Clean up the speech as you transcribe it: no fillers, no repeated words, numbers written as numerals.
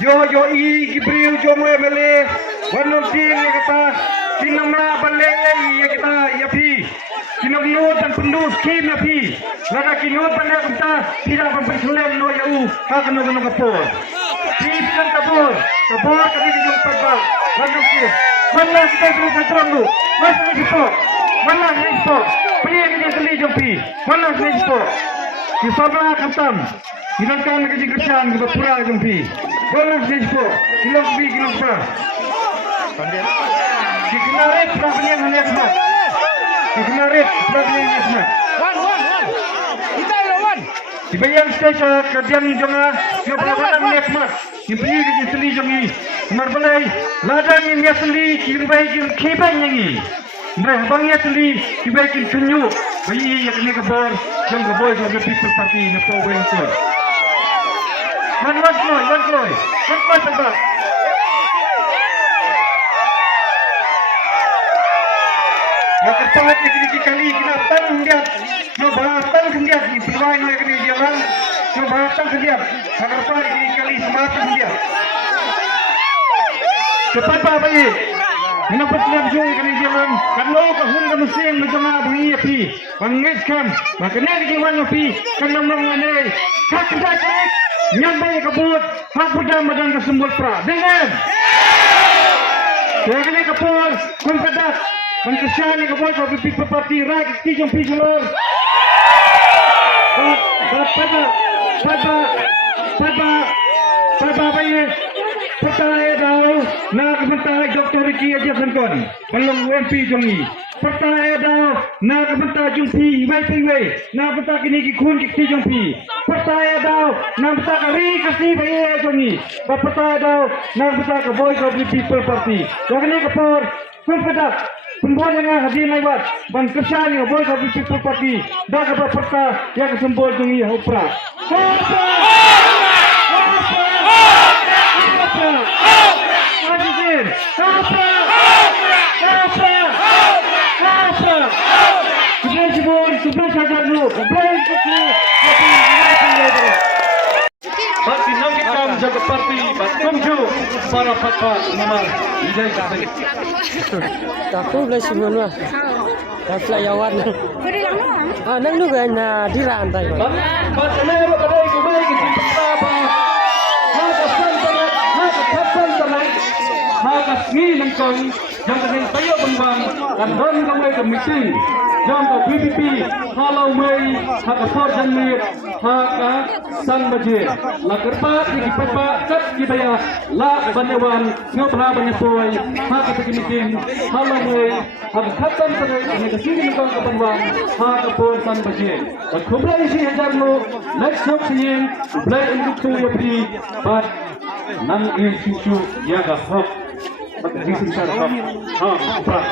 Yo i Gibril jo mo bele wanong tin ya kata kinamra bale ya kita ya pi kinamno dan pendus kim ya pi lada kinot bale kita tidak mempersulam no ya u hakno no kapor pip kan kapor kami di jumpa wanong tin mana kita terus teranggu mana kita mana kita pilih kita seli jumpi mana kita kisabra khatam Hilangkan kerja kerjaan kita pura jumpi. Boleh sejpo. Hilang pa. Dikinarit prabenyan hanya semat. Dikinarit prabenyan hanya semat. One. Kita lawan. Dibayang stage kerjaan jonga keberadaan hanya semat. Impli kerja seli jongi. Marbalai ladang yang seli kibai yangi. Mereka bangnya seli kibai kunyu. Bayi yang kena kabar jong kaboy of the People Party na Power Club. One Floyd. Maka sangat kali kita tang dia, coba tang dia di peluang yang kini jalan, coba tang dia, agar kali semacam dia. Cepat apa ini? Menapat langsung kini jalan, kalau kahun kemusian berjamaah bunyi api, panggilkan, makanya dikiwan api, karena mengenai kata nyampai kebut hak pujam badan kesembut pra dengan ini kepul kumpedat pengkesian kebut bagi People Party rakyat kijong pisulur pada bayi pertanyaan daw na kementai Dr. Ricky aja sengkon pelong MP jongi pertanyaan daw na kementai jumpi iwai na kementai kini kikun kiki jumpi pertanyaan daw na kementai kari kasih bayi jongi pertanyaan daw na kementai ke Voice of the People Party yang ini kepor kumpedat pembuat yang hadir lewat ban kesan yang Voice of the People Party dah kepada perta yang kesembol jongi hopra Bagi nangkam jaga parti, kumju para fatwa nomor ijai kasih. Aku boleh simpan lah. Dah flyawat. Beri lama. Nang lu kan di rantai. Bagaimana berada di baik di apa? Maka kapan terlalu, maka sembilan kong yang terjadi tayo bang dan don kawai komisi. Jom ke PPP, halau mei, hak forjan mir, hak sang bajir. La kerpat di pepa kat di baya, la banyawan, ngobra banyapoy, hak kemeeting, halau mei, hak khatam terus, negasi ni kong kapanwan, hak for sang bajir. Dan kubra isi hajar lo, next stop singin, blay untuk tu yapi, but nang isu ya dah hok, but this is hok, kubra.